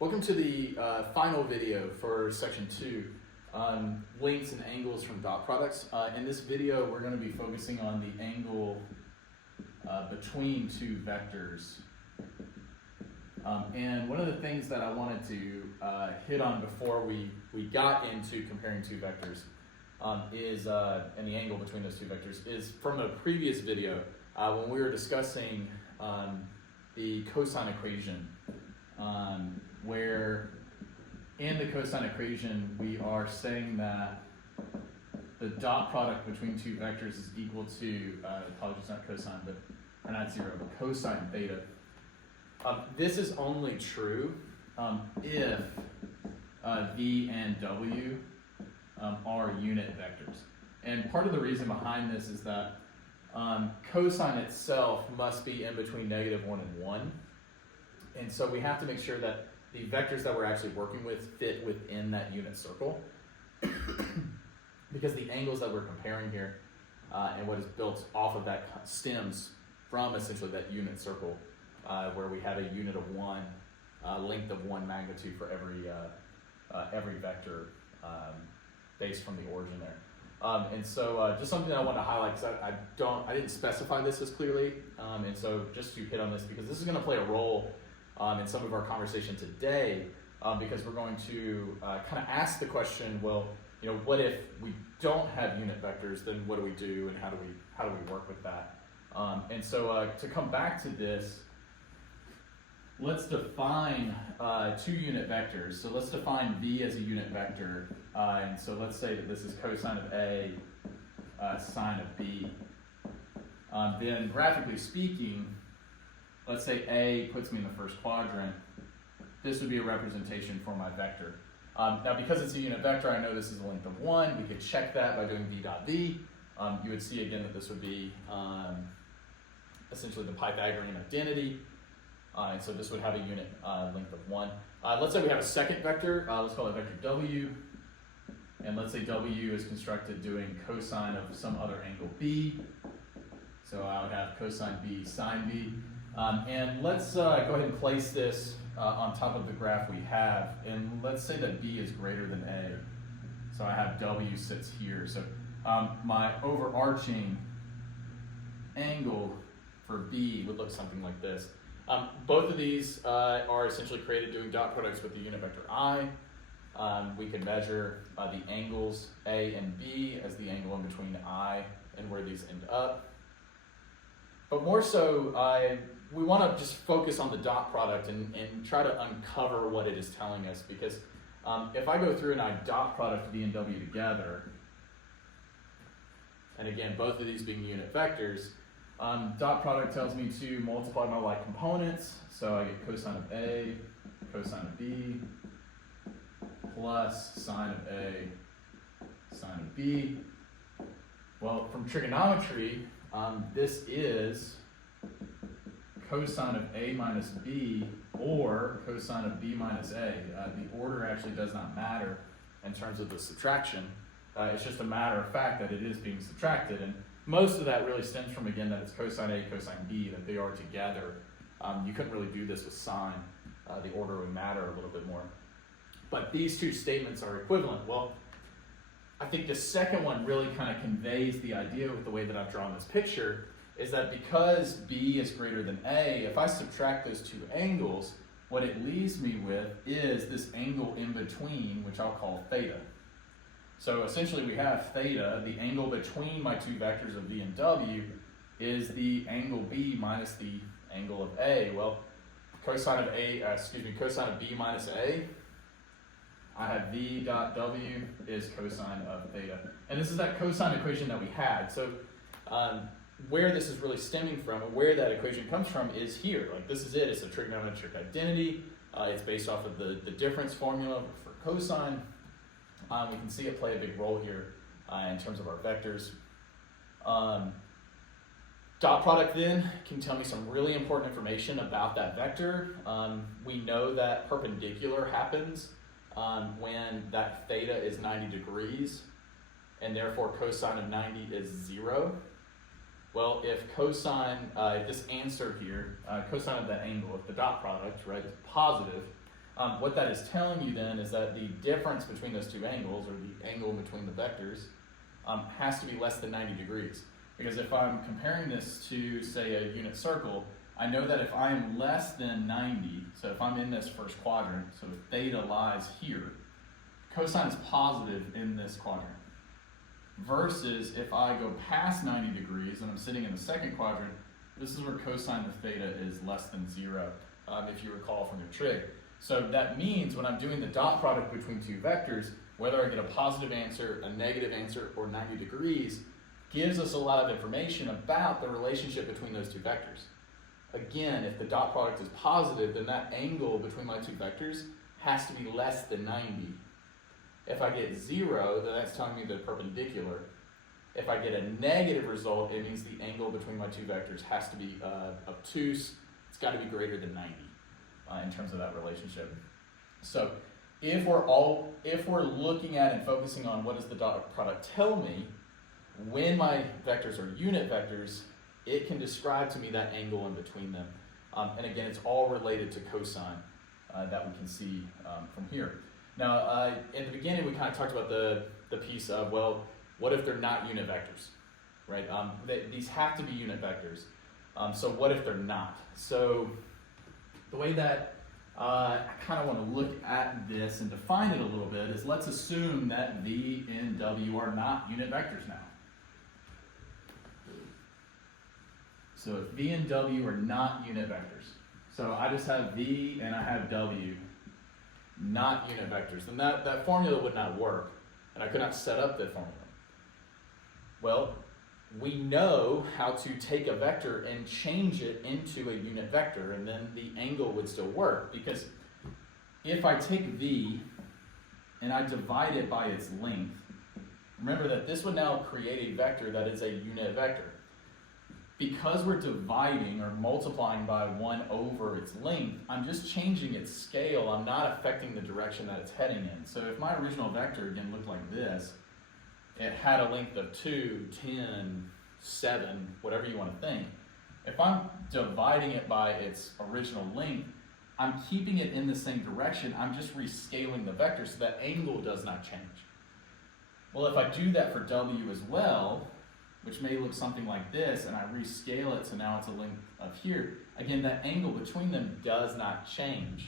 Welcome to the final video for section 2 on lengths and angles from dot products. In this video, we're going to be focusing on the angle between two vectors. And one of the things that I wanted to hit on before we got into comparing two vectors and the angle between those two vectors is from a previous video when we were discussing the cosine equation, where in the cosine equation we are saying that the dot product between two vectors is equal to, apologies, not cosine, or not zero, but cosine theta. This is only true if v and w are unit vectors. And part of the reason behind this is that cosine itself must be in between -1 and 1. And so we have to make sure that the vectors that we're actually working with fit within that unit circle. Because the angles that we're comparing here and what is built off of that stems from essentially that unit circle where we had a unit of 1, length of 1 magnitude for every vector based from the origin there. And so just something I wanted to highlight, because I didn't specify this as clearly, and so just to hit on this, because this is going to play a role in some of our conversation today, because we're going to kind of ask the question, well, you know, what if we don't have unit vectors? Then what do we do, and how do we work with that? And so to come back to this, let's define two unit vectors. So let's define v as a unit vector, and so let's say that this is cosine of A, sine of B. Then graphically speaking, let's say A puts me in the first quadrant. This would be a representation for my vector. Now because it's a unit vector, I know this is a length of 1. We could check that by doing v dot v. You would see again that this would be essentially the Pythagorean identity. And so this would have a unit length of 1. Let's say we have a second vector. Let's call it vector w. And let's say w is constructed doing cosine of some other angle b. So I would have cosine b sine b. And let's go ahead and place this on top of the graph we have. And let's say that b is greater than a. So I have w sits here. So my overarching angle for b would look something like this. Both of these are essentially created doing dot products with the unit vector I. We can measure the angles A and B as the angle in between I and where these end up. But more so, we want to just focus on the dot product and try to uncover what it is telling us, because if I go through and I dot product V and W together, and again, both of these being unit vectors, dot product tells me to multiply my like components, so I get cosine of A, cosine of B, plus sine of A, sine of B. Well, from trigonometry, this is cosine of A minus B or cosine of B minus A. The order actually does not matter in terms of the subtraction. It's just a matter of fact that it is being subtracted. And most of that really stems from, again, that it's cosine A, cosine B, that they are together. You couldn't really do this with sine. The order would matter a little bit more. But these two statements are equivalent. Well, I think the second one really kind of conveys the idea with the way that I've drawn this picture, is that because B is greater than A, if I subtract those two angles, what it leaves me with is this angle in between, which I'll call theta. So essentially we have theta, the angle between my two vectors of V and W, is the angle B minus the angle of A. Well, cosine of B minus A, I have V dot W is cosine of theta. And this is that cosine equation that we had. So where this is really stemming from, and where that equation comes from, is here. Like, this is it, it's a trigonometric identity. It's based off of the difference formula for cosine. We can see it play a big role here in terms of our vectors. Dot product then can tell me some really important information about that vector. We know that perpendicular happens when that theta is 90 degrees, and therefore cosine of 90 is 0. Well, if cosine, if this answer here, cosine of that angle, if the dot product, right, is positive, What that is telling you then is that the difference between those two angles, or the angle between the vectors, has to be less than 90 degrees. Because if I'm comparing this to, say, a unit circle, I know that if I am less than 90, so if I'm in this first quadrant, so if theta lies here, cosine is positive in this quadrant. Versus if I go past 90 degrees and I'm sitting in the second quadrant, this is where cosine of theta is less than 0, if you recall from your trig. So that means when I'm doing the dot product between two vectors, whether I get a positive answer, a negative answer, or 90 degrees, gives us a lot of information about the relationship between those two vectors. Again, if the dot product is positive, then that angle between my two vectors has to be less than 90. If I get 0, then that's telling me they're perpendicular. If I get a negative result, it means the angle between my two vectors has to be obtuse. It's got to be greater than 90 in terms of that relationship. So if we're looking at and focusing on what does the dot product tell me, when my vectors are unit vectors, it can describe to me that angle in between them. And again, it's all related to cosine that we can see from here. Now, in the beginning, we kind of talked about the piece of, well, what if they're not unit vectors, right? These have to be unit vectors. So what if they're not? So the way that I kind of want to look at this and define it a little bit is, let's assume that V and W are not unit vectors now. So if V and W are not unit vectors, so I just have V and I have W, not unit vectors, then that formula would not work, and I could not set up that formula. Well, we know how to take a vector and change it into a unit vector, and then the angle would still work, because if I take V and I divide it by its length, remember that this would now create a vector that is a unit vector. Because we're dividing or multiplying by 1 over its length, I'm just changing its scale. I'm not affecting the direction that it's heading in. So if my original vector, again, looked like this, it had a length of 2, 10, 7, whatever you want to think. If I'm dividing it by its original length, I'm keeping it in the same direction. I'm just rescaling the vector so that angle does not change. Well, if I do that for W as well, which may look something like this, and I rescale it so now it's a length of here, again, that angle between them does not change.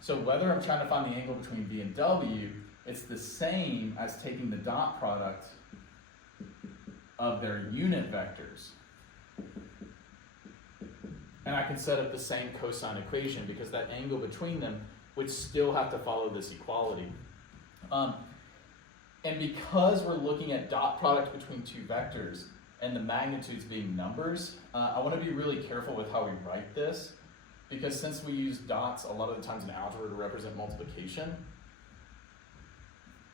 So whether I'm trying to find the angle between V and W, it's the same as taking the dot product of their unit vectors. And I can set up the same cosine equation, because that angle between them would still have to follow this equality. And because we're looking at dot product between two vectors and the magnitudes being numbers, I want to be really careful with how we write this, because since we use dots a lot of the times in algebra to represent multiplication,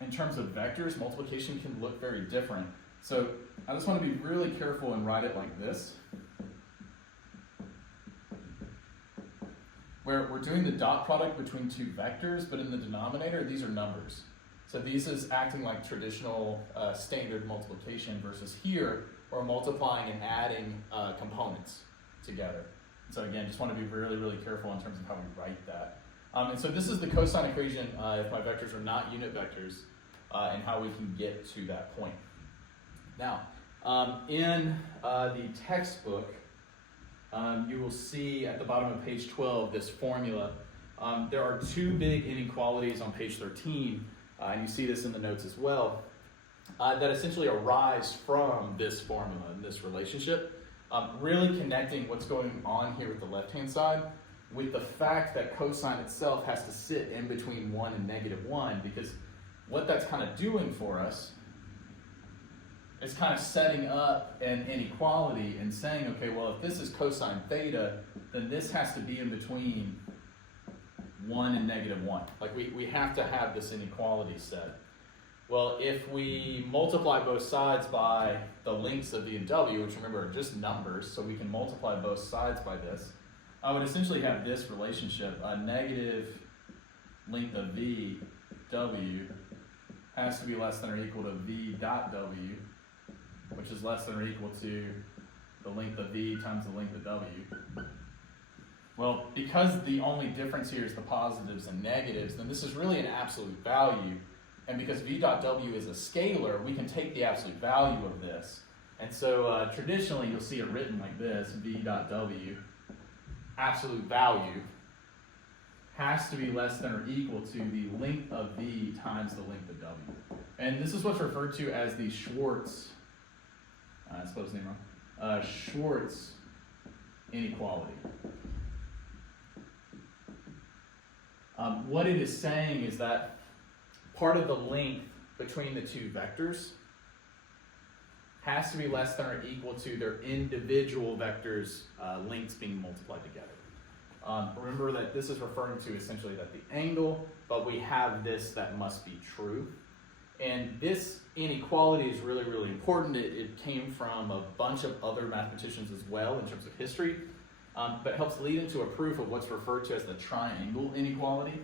in terms of vectors, multiplication can look very different. So I just want to be really careful and write it like this, where we're doing the dot product between two vectors, but in the denominator, these are numbers. So these is acting like traditional standard multiplication, versus here, we're multiplying and adding components together. So again, just want to be really, really careful in terms of how we write that. And so this is the cosine equation if my vectors are not unit vectors, and how we can get to that point. Now, in the textbook, you will see at the bottom of page 12 this formula. There are two big inequalities on page 13, and you see this in the notes as well, that essentially arise from this formula and this relationship, really connecting what's going on here with the left-hand side with the fact that cosine itself has to sit in between 1 and -1, because what that's kind of doing for us is kind of setting up an inequality and saying, okay, well, if this is cosine theta, then this has to be in between 1 and -1. Like we have to have this inequality set. Well, if we multiply both sides by the lengths of V and W, which remember are just numbers, so we can multiply both sides by this, I would essentially have this relationship. A negative length of V, W, has to be less than or equal to V dot W, which is less than or equal to the length of V times the length of W. Well, because the only difference here is the positives and negatives, then this is really an absolute value. And because v dot w is a scalar, we can take the absolute value of this. And so traditionally, you'll see it written like this, v dot w, absolute value, has to be less than or equal to the length of v times the length of w. And this is what's referred to as the Schwartz, I spelled his name wrong, Schwartz inequality. What it is saying is that part of the length between the two vectors has to be less than or equal to their individual vectors' lengths being multiplied together. Remember that this is referring to essentially that the angle, but we have this that must be true. And this inequality is really, really important. It came from a bunch of other mathematicians as well in terms of history, but helps lead into a proof of what's referred to as the triangle inequality.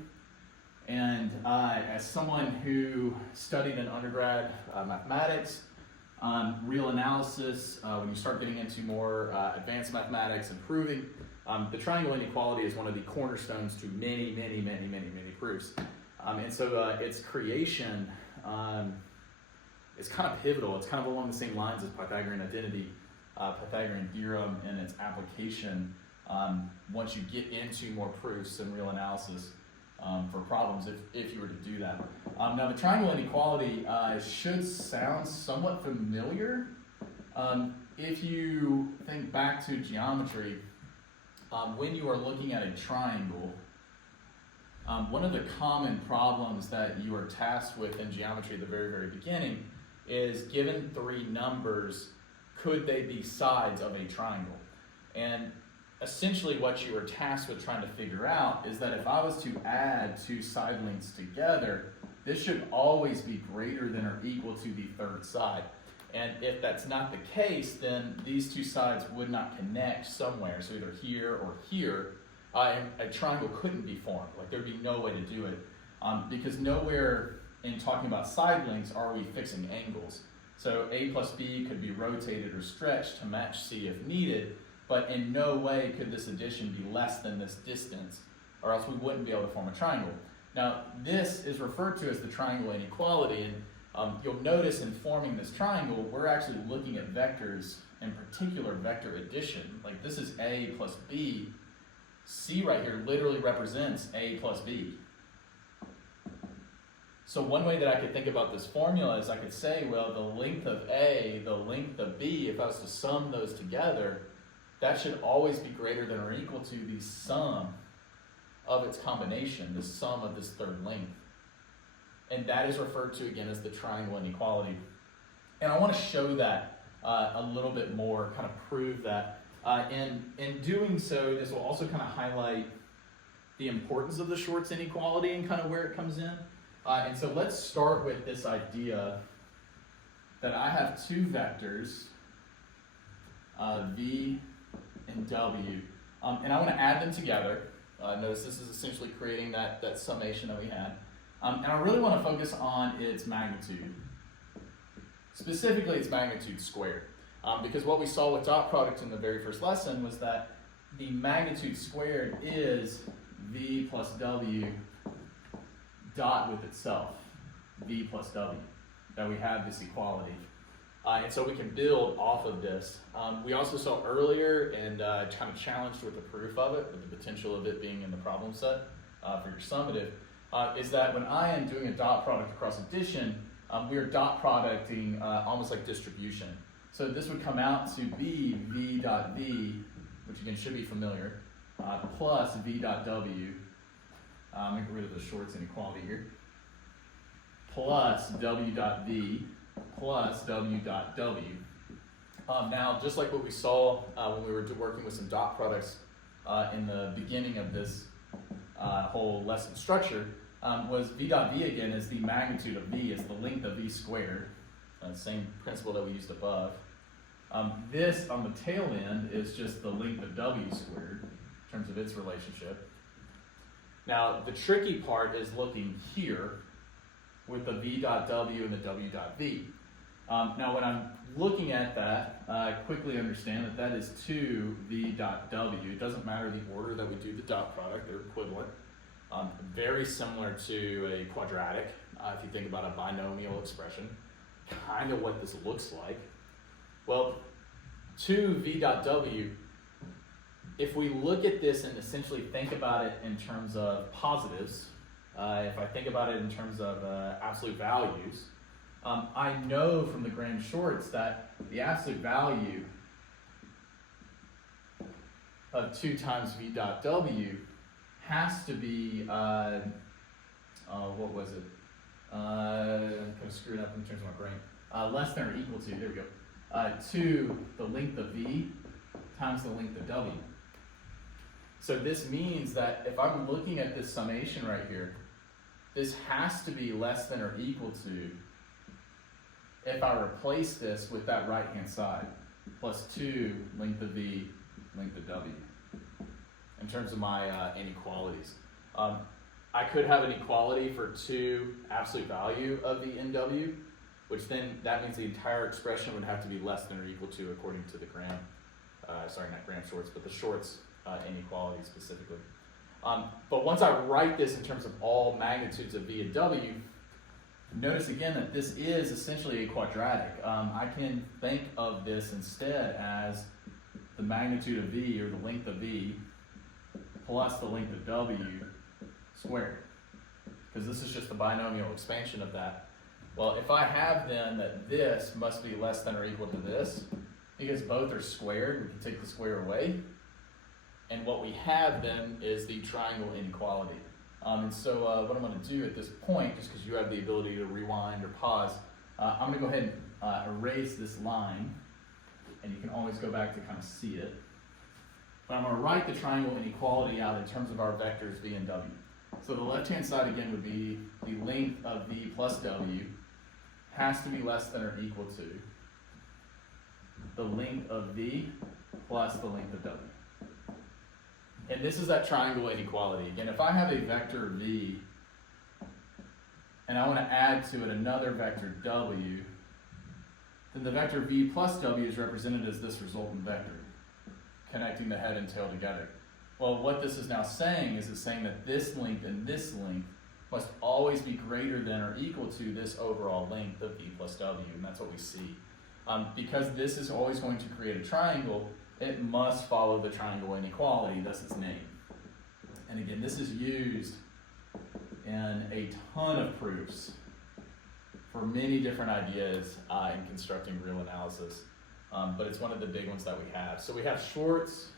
And as someone who studied in undergrad mathematics, real analysis, when you start getting into more advanced mathematics and proving, the triangle inequality is one of the cornerstones to many, many, many, many, many proofs. And so its creation is kind of pivotal. It's kind of along the same lines as Pythagorean identity, Pythagorean theorem, and its application once you get into more proofs and real analysis for problems, if you were to do that. Now, the triangle inequality should sound somewhat familiar. If you think back to geometry, when you are looking at a triangle, one of the common problems that you are tasked with in geometry at the very, very beginning is given three numbers, could they be sides of a triangle? And essentially what you are tasked with trying to figure out is that if I was to add two side lengths together, this should always be greater than or equal to the third side. And if that's not the case, then these two sides would not connect somewhere, so either here or here, and a triangle couldn't be formed. Like there'd be no way to do it, because nowhere in talking about side lengths are we fixing angles. So a plus b could be rotated or stretched to match c if needed, but in no way could this addition be less than this distance, or else we wouldn't be able to form a triangle. Now, this is referred to as the triangle inequality, and you'll notice in forming this triangle, we're actually looking at vectors, in particular vector addition. Like this is a plus b. C right here literally represents a plus b. So one way that I could think about this formula is I could say, well, the length of A, the length of B, if I was to sum those together, that should always be greater than or equal to the sum of its combination, the sum of this third length. And that is referred to again as the triangle inequality. And I want to show that a little bit more, kind of prove that. In doing so, this will also kind of highlight the importance of the Schwartz inequality and kind of where it comes in. And so let's start with this idea that I have two vectors, v and w, and I want to add them together. Notice this is essentially creating that summation that we had. And I really want to focus on its magnitude, specifically its magnitude squared. Because what we saw with dot product in the very first lesson was that the magnitude squared is v plus w dot with itself, v plus w, that we have this equality. And so we can build off of this. We also saw earlier and kind of challenged with the proof of it, with the potential of it being in the problem set for your summative, is that when I am doing a dot product across addition, we are dot producting almost like distribution. So this would come out to be v dot v, which again should be familiar, plus v dot w. I'm going to get rid of the Schwartz inequality here. Plus w dot v plus w dot w. Now, just like what we saw when we were working with some dot products in the beginning of this whole lesson structure, was v dot v again is the magnitude of v, is the length of v squared. Same principle that we used above. This on the tail end is just the length of w squared in terms of its relationship. Now, the tricky part is looking here with the v dot w and the w dot v. Now when I'm looking at that, quickly understand that that is 2v dot w. It doesn't matter the order that we do the dot product, they're equivalent. Very similar to a quadratic, if you think about a binomial expression, kind of what this looks like. Well, 2v dot w, if we look at this and essentially think about it in terms of positives, if I think about it in terms of absolute values, I know from the Graham-Shorts that the absolute value of 2 times v dot w has to be, what was it? I'm kind of screwed up in terms of my brain. Less than or equal to, there we go, to the length of v times the length of w. So this means that if I'm looking at this summation right here, this has to be less than or equal to, if I replace this with that right-hand side, plus 2 length of v, length of w, in terms of my inequalities. I could have an equality for 2 absolute value of the NW, which then that means the entire expression would have to be less than or equal to, according to the not Graham-Shorts, but the Shorts inequality specifically. But once I write this in terms of all magnitudes of v and w, notice again that this is essentially a quadratic. I can think of this instead as the magnitude of v, or the length of v, plus the length of w squared, because this is just the binomial expansion of that. Well, if I have then that this must be less than or equal to this, because both are squared, we can take the square away, and what we have then is the triangle inequality. And so what I'm going to do at this point, just because you have the ability to rewind or pause, I'm going to go ahead and erase this line, and you can always go back to kind of see it. But I'm going to write the triangle inequality out in terms of our vectors v and w. So the left-hand side again would be the length of v plus w has to be less than or equal to the length of v plus the length of w. And this is that triangle inequality. Again, if I have a vector v and I want to add to it another vector w, then the vector v plus w is represented as this resultant vector, connecting the head and tail together. Well, what this is now saying is it's saying that this length and this length must always be greater than or equal to this overall length of v plus w, and that's what we see. Because this is always going to create a triangle, it must follow the triangle inequality, thus its name. And again, this is used in a ton of proofs for many different ideas in constructing real analysis, but it's one of the big ones that we have. So we have Shorts,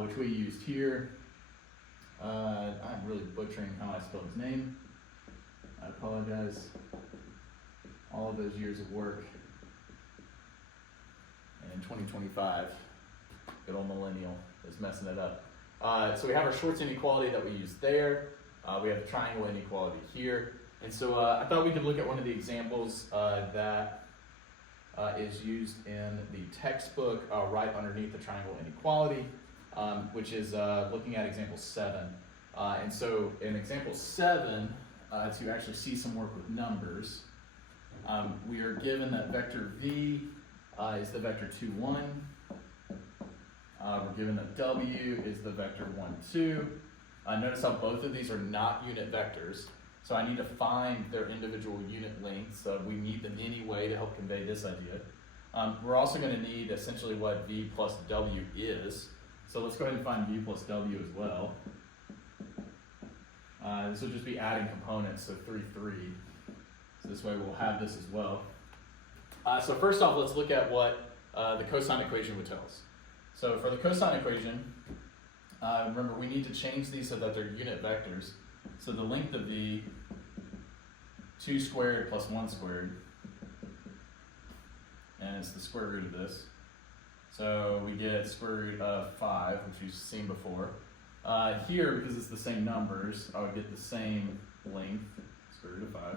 which we used here. I'm really butchering how I spell his name. I apologize. All of those years of work. And in 2025, good old millennial is messing it up. So we have our Shorts inequality that we used there. We have the triangle inequality here. And so I thought we could look at one of the examples that is used in the textbook right underneath the triangle inequality, which is looking at example 7. And so in example 7, to actually see some work with numbers, we are given that vector v is the vector 2, 1. We're given that w is the vector 1, 2. Notice how both of these are not unit vectors, so I need to find their individual unit lengths. We need them anyway to help convey this idea. We're also going to need essentially what v plus w is, so let's go ahead and find v plus w as well. This will just be adding components, so 3, 3. So this way we'll have this as well. So first off, let's look at what the cosine equation would tell us. So for the cosine equation, remember we need to change these so that they're unit vectors. So the length of v, 2 squared plus 1 squared, and it's the square root of this. So we get square root of 5, which you've seen before. Here, because it's the same numbers, I would get the same length, square root of 5.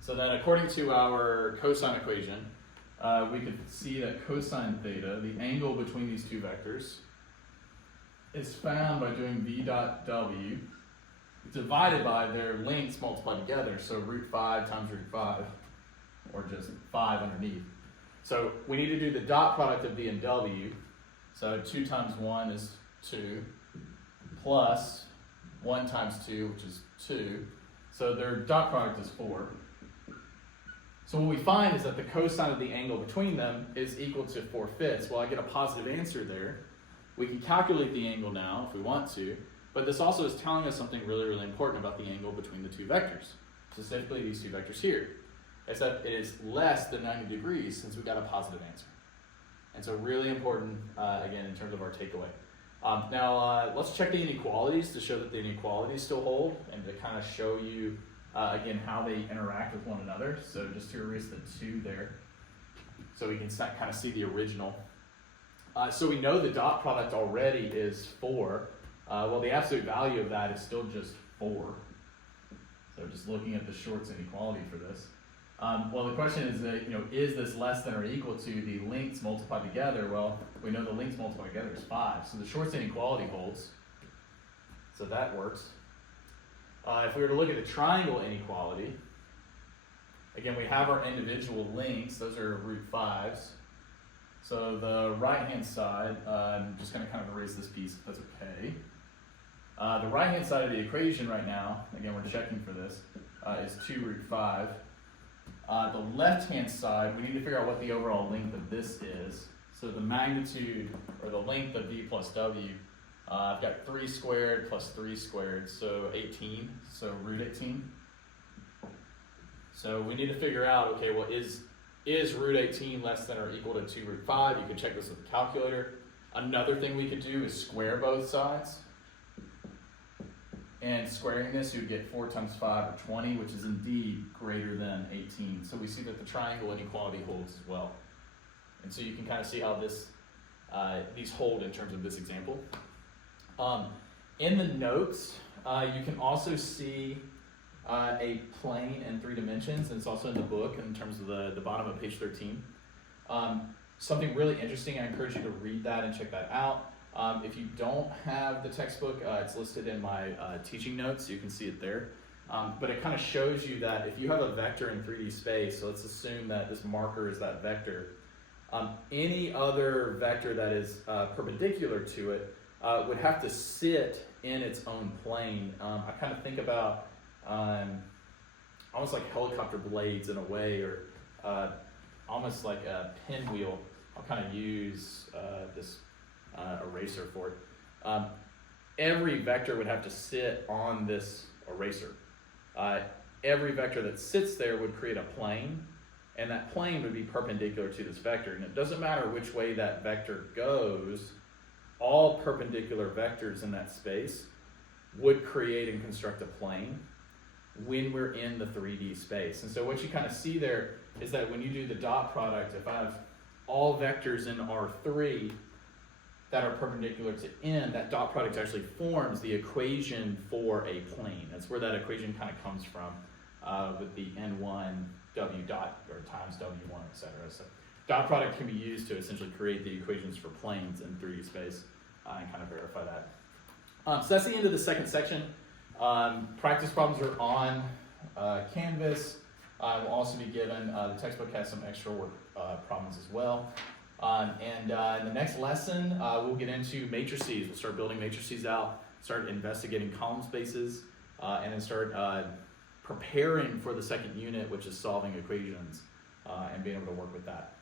So then according to our cosine equation, we could see that cosine theta, the angle between these two vectors, is found by doing v dot w divided by their lengths multiplied together, so root 5 times root 5. or just 5 underneath. So we need to do the dot product of v and w. So 2 times 1 is 2, plus 1 times 2, which is 2. So their dot product is 4. So what we find is that the cosine of the angle between them is equal to 4/5. Well, I get a positive answer there. We can calculate the angle now if we want to, but this also is telling us something really, really important about the angle between the two vectors, specifically these two vectors here. Is that it is less than 90 degrees since we got a positive answer. And so really important, again, in terms of our takeaway. Now, let's check the inequalities to show that the inequalities still hold and to kind of show you, again, how they interact with one another. So just to erase the 2 there, so we can kind of see the original. So we know the dot product already is 4. Well, the absolute value of that is still just 4. So just looking at the Short's inequality for this. Well, the question is that, is this less than or equal to the lengths multiplied together? Well, we know the lengths multiplied together is 5. So the Short's inequality holds. So that works. If we were to look at the triangle inequality, again, we have our individual lengths. Those are √5s. So the right-hand side, I'm just going to kind of erase this piece if that's okay. The right-hand side of the equation right now, again, we're checking for this, is 2√5. The left-hand side, we need to figure out what the overall length of this is. So the magnitude, or the length of v plus w, I've got 3 squared plus 3 squared, so 18, so √18. So we need to figure out, okay, well, is √18 less than or equal to 2√5? You can check this with the calculator. Another thing we could do is square both sides. And squaring this, you would get 4 times 5 or 20, which is indeed greater than 18. So we see that the triangle inequality holds as well. And so you can kind of see how these hold in terms of this example. In the notes, you can also see a plane in 3 dimensions, and it's also in the book in terms of the bottom of page 13. Something really interesting, I encourage you to read that and check that out. If you don't have the textbook, it's listed in my teaching notes, you can see it there. But it kind of shows you that if you have a vector in 3D space, so let's assume that this marker is that vector, any other vector that is perpendicular to it would have to sit in its own plane. I kind of think about almost like helicopter blades in a way, or almost like a pinwheel. I'll kind of use this eraser for it. Every vector would have to sit on this eraser. Every vector that sits there would create a plane, and that plane would be perpendicular to this vector. And it doesn't matter which way that vector goes, all perpendicular vectors in that space would create and construct a plane when we're in the 3D space. And so what you kind of see there is that when you do the dot product, if I have all vectors in R3 that are perpendicular to n, that dot product actually forms the equation for a plane. That's where that equation kind of comes from, with the n1 w dot, or times w1, etc. So dot product can be used to essentially create the equations for planes in 3D space and kind of verify that. So that's the end of the second section. Practice problems are on Canvas. We'll also be given, the textbook has some extra work problems as well. In the next lesson, we'll get into matrices. We'll start building matrices out, start investigating column spaces, and then start preparing for the second unit, which is solving equations, and being able to work with that.